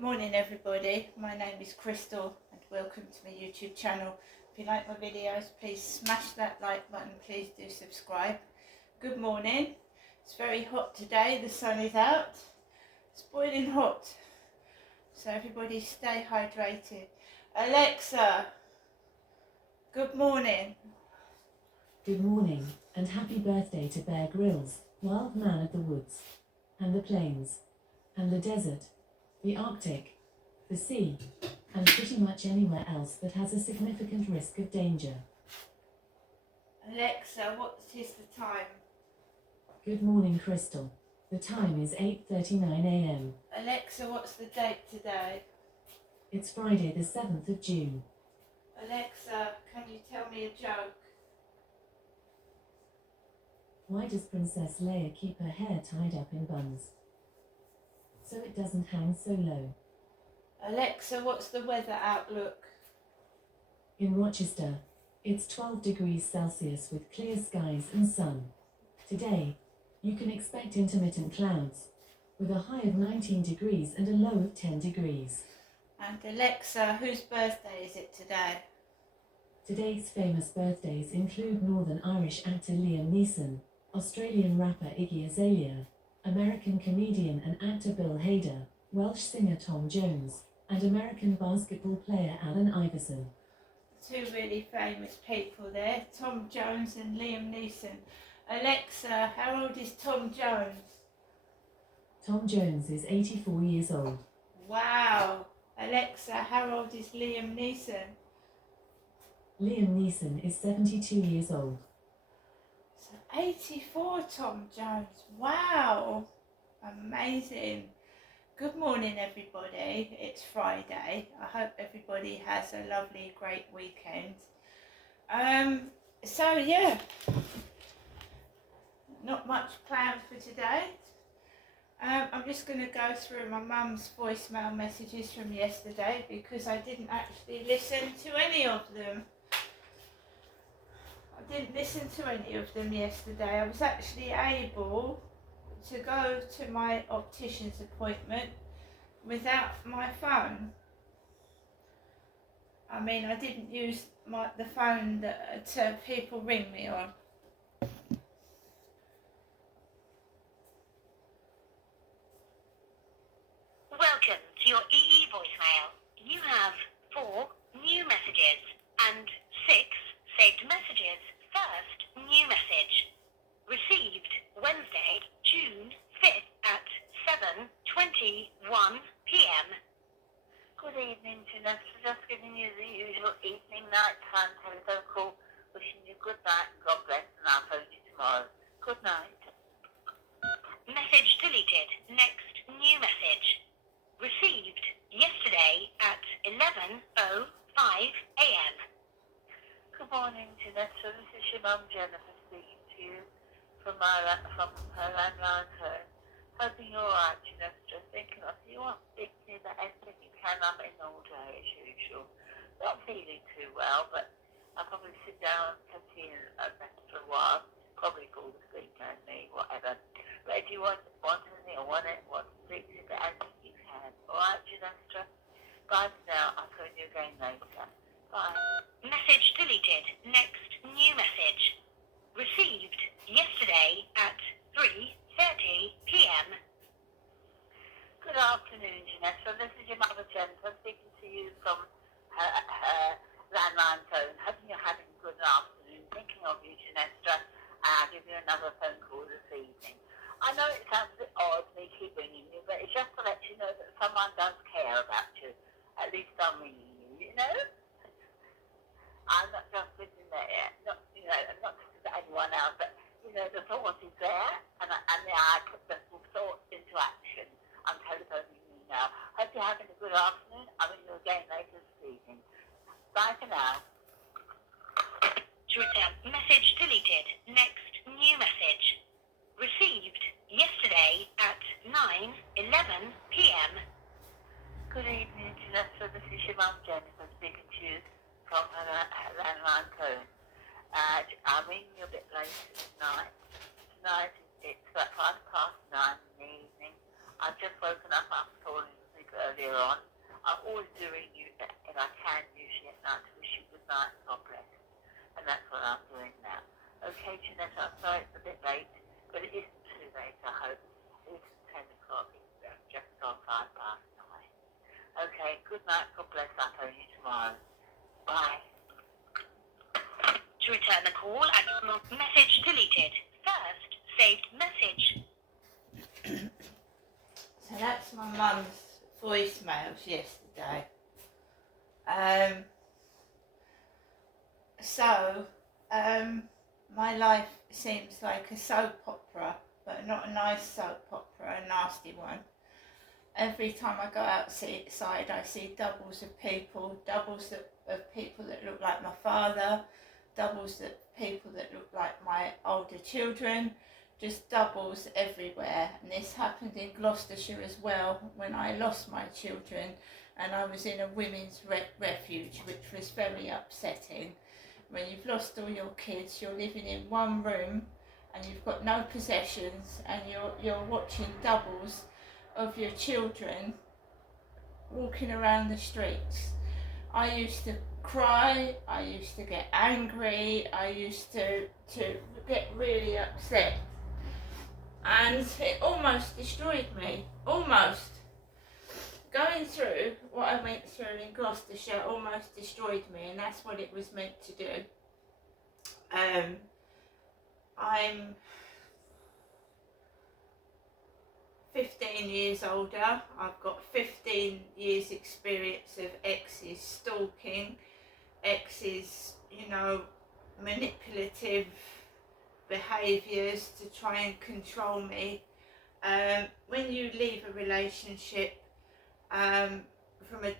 Good morning everybody, my name is Crystal and welcome to my YouTube channel. If you like my videos, please smash that like button, please do subscribe. Good morning, it's very hot today, the sun is out, it's boiling hot, so everybody stay hydrated. Alexa, good morning. Good morning, and happy birthday to Bear Grylls, wild man of the woods, and the plains, and the desert, the Arctic, the sea, and pretty much anywhere else that has a significant risk of danger. Alexa, what is the time? Good morning, Crystal. The time is 8:39 a.m. Alexa, what's the date today? It's Friday the 7th of June. Alexa, can you tell me a joke? Why does Princess Leia keep her hair tied up in buns? So it doesn't hang so low. Alexa, what's the weather outlook? In Rochester, it's 12 degrees Celsius with clear skies and sun. Today, you can expect intermittent clouds, with a high of 19 degrees and a low of 10 degrees. And Alexa, whose birthday is it today? Today's famous birthdays include Northern Irish actor Liam Neeson, Australian rapper Iggy Azalea, American comedian and actor Bill Hader, Welsh singer Tom Jones, and American basketball player Allen Iverson. Two really famous people there, Tom Jones and Liam Neeson. Alexa, how old is Tom Jones? Tom Jones is 84 years old. Wow. Alexa, how old is Liam Neeson? Liam Neeson is 72 years old. So 84, Tom Jones. Wow. Amazing. Good morning everybody, it's Friday. I hope everybody has a lovely, great weekend. So yeah, not much planned for today. I'm just going to go through my mum's voicemail messages from yesterday because I didn't actually listen to any of them. I didn't listen to any of them yesterday. I was actually able to go to my optician's appointment without my phone. I mean, I didn't use the phone that people ring me on. Welcome to your EE voicemail. You have 4 new messages and 6 saved messages. First new message. Received Wednesday, June 5th at 7:21 p.m. Good evening, Jeanette. Just giving you the usual evening, night-time telephone call. Wishing you good night and God bless, and I'll phone you tomorrow. Good night. Message deleted. Next new message. Received yesterday at 11:05 a.m. Good morning, Jeanette. So this is your mum, Jennifer, speaking to you from her landline phone. Hoping you're alright, Jeanette. Just thinking of you. Want to speak to me about anything you can. I'm in all day as usual. Not feeling too well, but I'll probably sit down and continue and rest for a while. Probably fall asleep and me, whatever. But if you want anything or want to speak to me about anything you can. Alright, Jeanette? Bye for now. I'll phone you again later. Bye. Message deleted. Next new message. Received yesterday at 3:30 p.m. Good afternoon, Jeanette. So this is your mother, Jennifer, speaking to you from her landline phone. Hoping you're having a good afternoon. Thinking of you, Jeanette. I'll give you another phone call this evening. I know it sounds a bit odd, me keep ringing you, but it's just to let you know that someone does care about you. At least I'm ringing you, you know? I'm not just sitting there, not just to anyone else, but, the thought is there, and I put the thought into action. I'm telephoning you now. Hope you're having a good afternoon. I'll ring you again later this evening. Bye for now. To return message deleted. Next new message. Received yesterday at 9:11 p.m. Good evening, Jeanette. So this is your mum, Jennifer, speaking to you from her landline phone. I'm ringing you a bit later tonight. Tonight it's about 9:05 in the evening. I've just woken up after falling asleep earlier on. I always do ring you if I can, usually at night, to wish you good night, God bless. And that's what I'm doing now. Okay, Jeanette, I'm sorry it's a bit late, but it isn't too late, I hope. It's 10 o'clock, it's just gone 5 past 9. Okay, good night, God bless, I'll phone you tomorrow. Bye. To return the call, message deleted. First saved message. So that's my mum's voicemails yesterday. My life seems like a soap opera, but not a nice soap opera, a nasty one. Every time I go outside, I see doubles of people, of people that look like my father, doubles of people that look like my older children, just doubles everywhere. And this happened in Gloucestershire as well, when I lost my children and I was in a women's refuge, which was very upsetting. When you've lost all your kids, you're living in one room and you've got no possessions, and you're watching doubles of your children walking around the streets. I used to cry, I used to get angry, I used to get really upset, and it almost destroyed me, almost. Going through what I went through in Gloucestershire almost destroyed me, and that's what it was meant to do. I'm 15 years older. I've got 15 years experience of ex's stalking, ex's, manipulative behaviours to try and control me. When you leave a relationship from a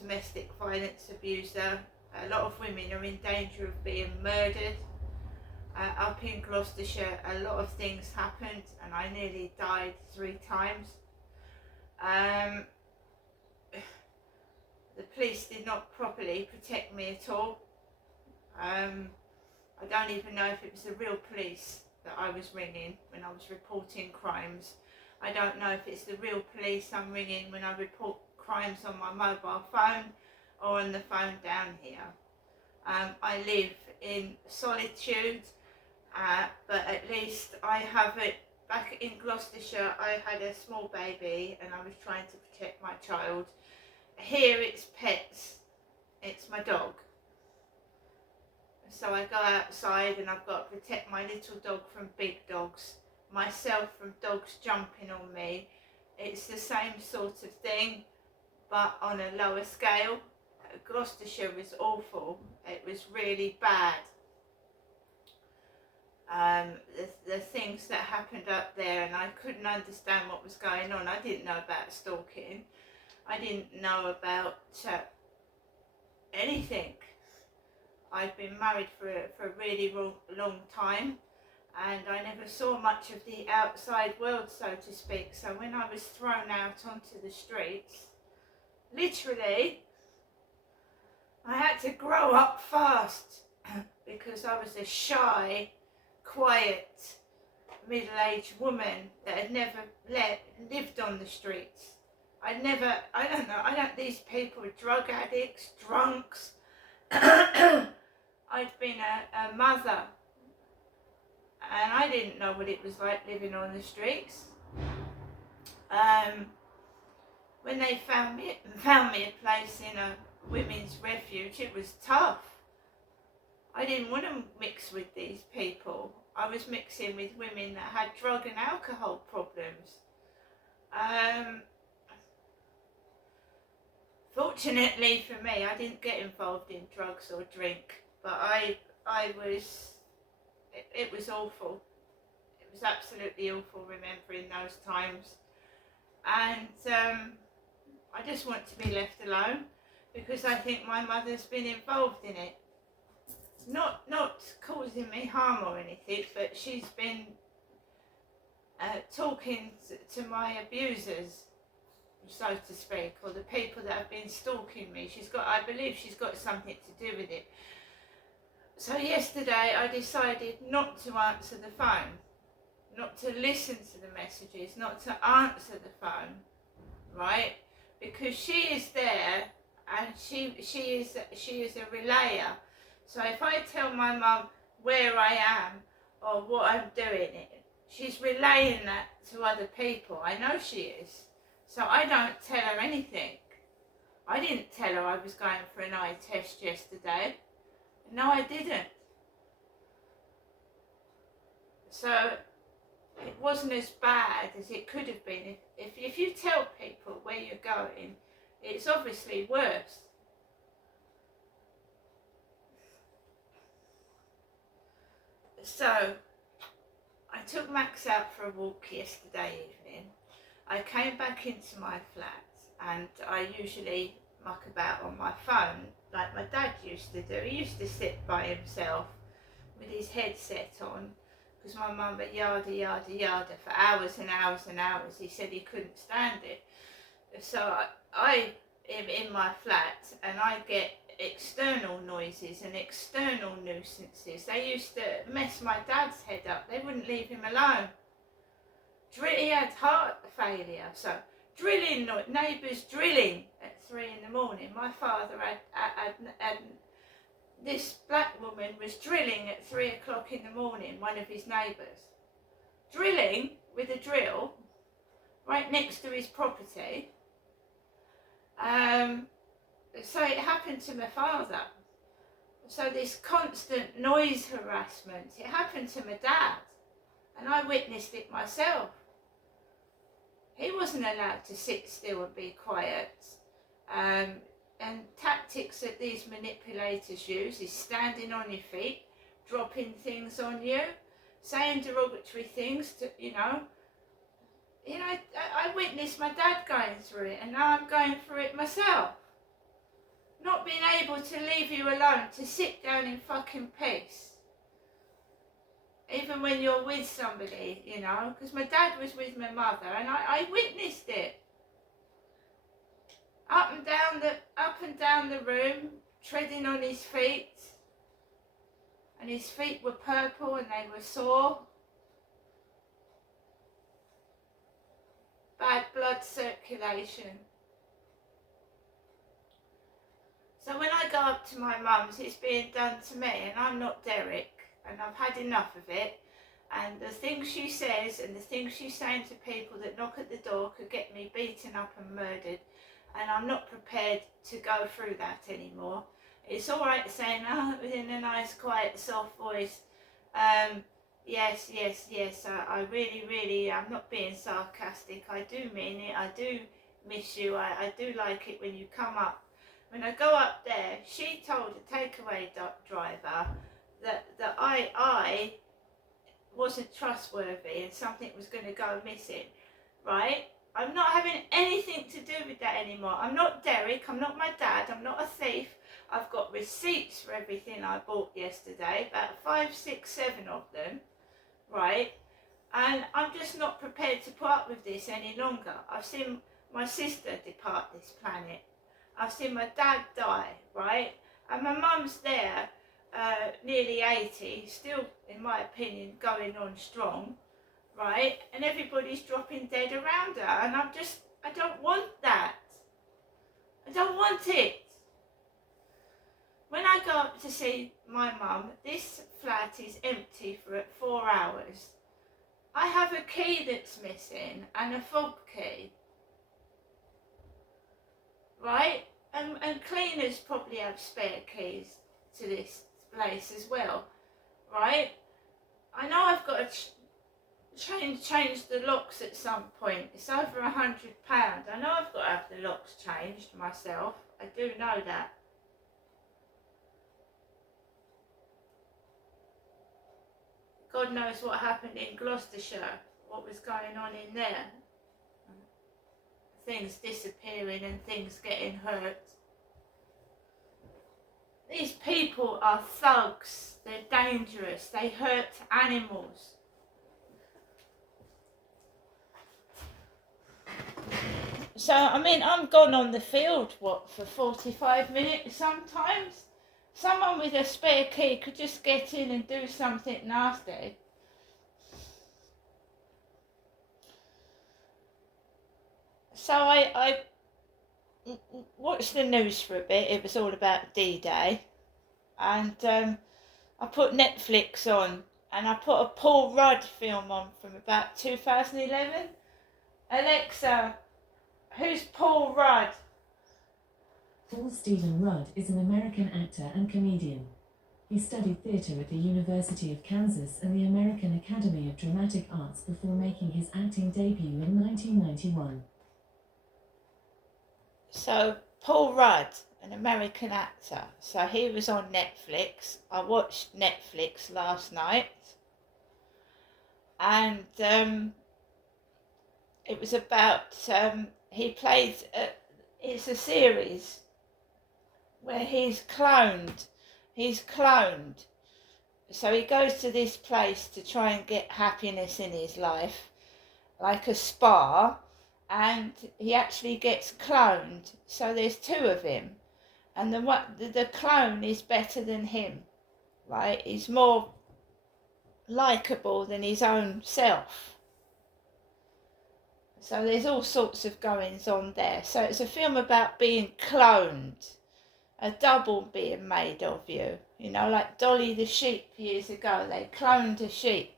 domestic violence abuser, a lot of women are in danger of being murdered. Up in Gloucestershire, a lot of things happened and I nearly died 3 times. The police did not properly protect me at all. I don't even know if it was the real police that I was ringing when I was reporting crimes. I don't know if it's the real police I'm ringing when I report crimes on my mobile phone or on the phone down here. I live in solitude, but at least I have it. Back in Gloucestershire, I had a small baby and I was trying to protect my child. Here it's pets, it's my dog. So I go outside and I've got to protect my little dog from big dogs, myself from dogs jumping on me. It's the same sort of thing, but on a lower scale. Gloucestershire was awful. It was really bad. The things that happened up there, and I couldn't understand what was going on. I didn't know about stalking. I didn't know about anything. I'd been married for a really long time, and I never saw much of the outside world, so to speak. So when I was thrown out onto the streets, literally, I had to grow up fast because I was a shy, quiet, middle-aged woman that had never lived on the streets. These people were drug addicts, drunks. I'd been a mother, and I didn't know what it was like living on the streets. When they found me a place in a women's refuge, it was tough. I didn't want to mix with these people. I was mixing with women that had drug and alcohol problems. Fortunately for me, I didn't get involved in drugs or drink, but it was awful. It was absolutely awful remembering those times. And I just want to be left alone because I think my mother's been involved in it. Not causing me harm or anything, but she's been talking to my abusers, so to speak, or the people that have been stalking me. I believe she's got something to do with it. So yesterday I decided not to answer the phone, not to listen to the messages, not to answer the phone, right? because she is there, and she is a relayer. So if I tell my mum where I am or what I'm doing, she's relaying that to other people. I know she is. So I don't tell her anything. I didn't tell her I was going for an eye test yesterday. No, I didn't. So it wasn't as bad as it could have been. If you tell people where you're going, it's obviously worse. So I took Max out for a walk yesterday evening. I came back into my flat, and I usually muck about on my phone like my dad used to do. He used to sit by himself with his headset on, because my mum went yada yada yada for hours and hours and hours. He said he couldn't stand it. So I am in my flat, and I get external noises and external nuisances. They used to mess my dad's head up. They wouldn't leave him alone. He had heart failure, so drilling, neighbours drilling at 3 in the morning. My father had this black woman was drilling at 3 o'clock in the morning, one of his neighbours. Drilling with a drill right next to his property. So it happened to my father. So this constant noise harassment, it happened to my dad, and I witnessed it myself. He wasn't allowed to sit still and be quiet. And tactics that these manipulators use is standing on your feet, dropping things on you, saying derogatory things to, I witnessed my dad going through it, and now I'm going through it myself. Not being able to leave you alone, to sit down in fucking peace. Even when you're with somebody, because my dad was with my mother, and I witnessed it. Up and down the room, treading on his feet, and his feet were purple and they were sore. Bad blood circulation. So when I go up to my mum's, it's being done to me, and I'm not Derek, and I've had enough of it. And the things she says and the things she's saying to people that knock at the door could get me beaten up and murdered, and I'm not prepared to go through that anymore. It's all right saying, in a nice, quiet, soft voice, yes, I really, I'm not being sarcastic, I do mean it, I do miss you, I do like it when you come up. When I go up there, she told a takeaway driver that I wasn't trustworthy and something was going to go missing, right? I'm not having anything to do with that anymore. I'm not Derek, I'm not my dad, I'm not a thief. I've got receipts for everything I bought yesterday, about 5, 6, 7 of them, right? And I'm just not prepared to put up with this any longer. I've seen my sister depart this planet. I've seen my dad die, right? And my mum's there, nearly 80, still, in my opinion, going on strong, right? And everybody's dropping dead around her, and I don't want that. I don't want it. When I go up to see my mum, this flat is empty for 4 hours. I have a key that's missing and a fob key, right? And cleaners probably have spare keys to this place as well, right? I know I've got to change the locks at some point. It's over £100. I know I've got to have the locks changed myself. I do know that. God knows what happened in Gloucestershire, what was going on in there. Things disappearing and things getting hurt. These people are thugs, they're dangerous, they hurt animals. So, I'm gone on the field, for 45 minutes sometimes? Someone with a spare key could just get in and do something nasty. So I watched the news for a bit. It was all about D-Day. And I put Netflix on. And I put a Paul Rudd film on from about 2011. Alexa, who's Paul Rudd? Paul Stephen Rudd is an American actor and comedian. He studied theatre at the University of Kansas and the American Academy of Dramatic Arts before making his acting debut in 1991. So, Paul Rudd, an American actor. So he was on Netflix. I watched Netflix last night. And it was about, he played, it's a series where he's cloned. So he goes to this place to try and get happiness in his life, like a spa, and he actually gets cloned. So there's two of him, and the clone is better than him, right? He's more likeable than his own self. So there's all sorts of goings on there. So it's a film about being cloned. A double being made of you. You know, like Dolly the sheep years ago. They cloned a sheep.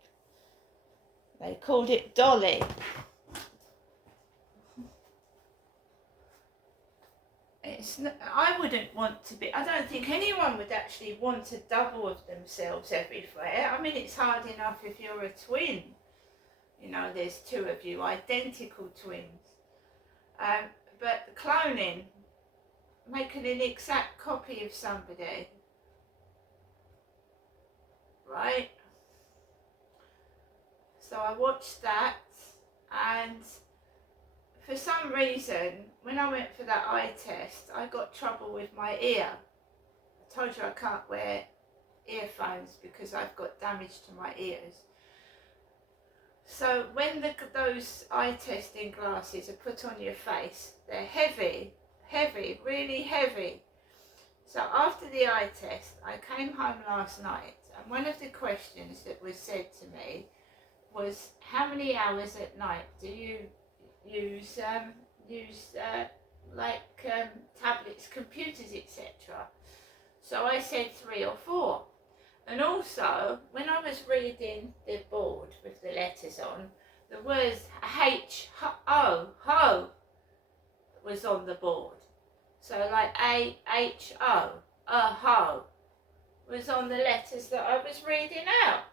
They called it Dolly. I wouldn't want to be, I don't think anyone would actually want a double of themselves everywhere. I mean, it's hard enough if you're a twin. You know, there's two of you, identical twins. But cloning, making an exact copy of somebody, right? So I watched that, and for some reason, when I went for that eye test, I got trouble with my ear. I told you I can't wear earphones because I've got damage to my ears. So when those eye testing glasses are put on your face, they're heavy, really heavy. So after the eye test, I came home last night, and one of the questions that was said to me was, how many hours at night do you use tablets, computers, etc.? So I said 3 or 4. And also, when I was reading the board with the letters on, the words H-O, ho, was on the board. So like A-H-O, ho, was on the letters that I was reading out.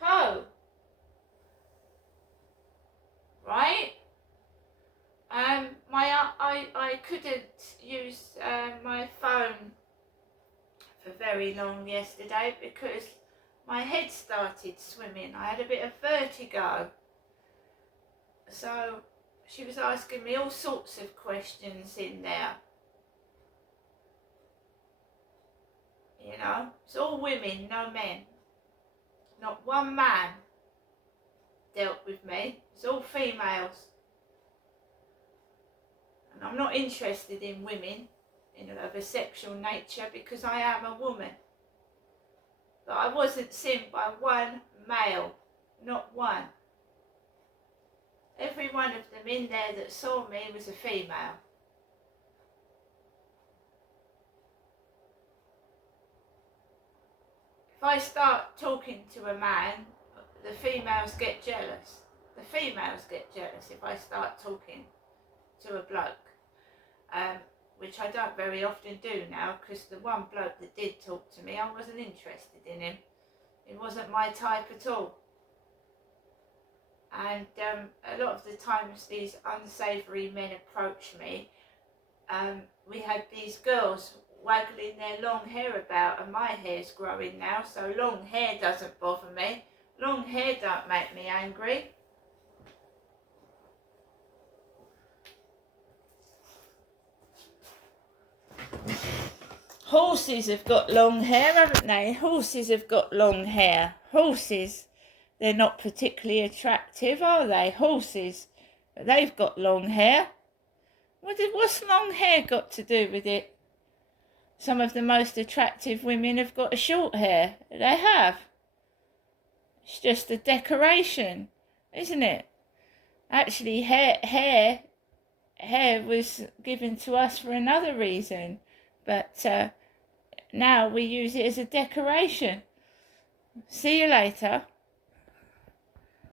Ho. Right? I couldn't use my phone for very long yesterday because my head started swimming. I had a bit of vertigo. So she was asking me all sorts of questions in there. You know, it's all women, no men. Not one man dealt with me. It's all females. And I'm not interested in women of a sexual nature because I am a woman. But I wasn't seen by one male, not one. Every one of them in there that saw me was a female. If I start talking to a man, the females get jealous. The females get jealous if I start talking to a bloke. Which I don't very often do now, because the one bloke that did talk to me, I wasn't interested in him. He wasn't my type at all. And a lot of the times these unsavoury men approach me, we had these girls waggling their long hair about, and my hair's growing now, so long hair doesn't bother me. Long hair don't make me angry. Horses have got long hair, haven't they? Horses have got long hair. Horses, they're not particularly attractive, are they? Horses, but they've got long hair. What's long hair got to do with it? Some of the most attractive women have got a short hair. They have. It's just a decoration, isn't it? Actually, hair hair was given to us for another reason, but now we use it as a decoration. See you later.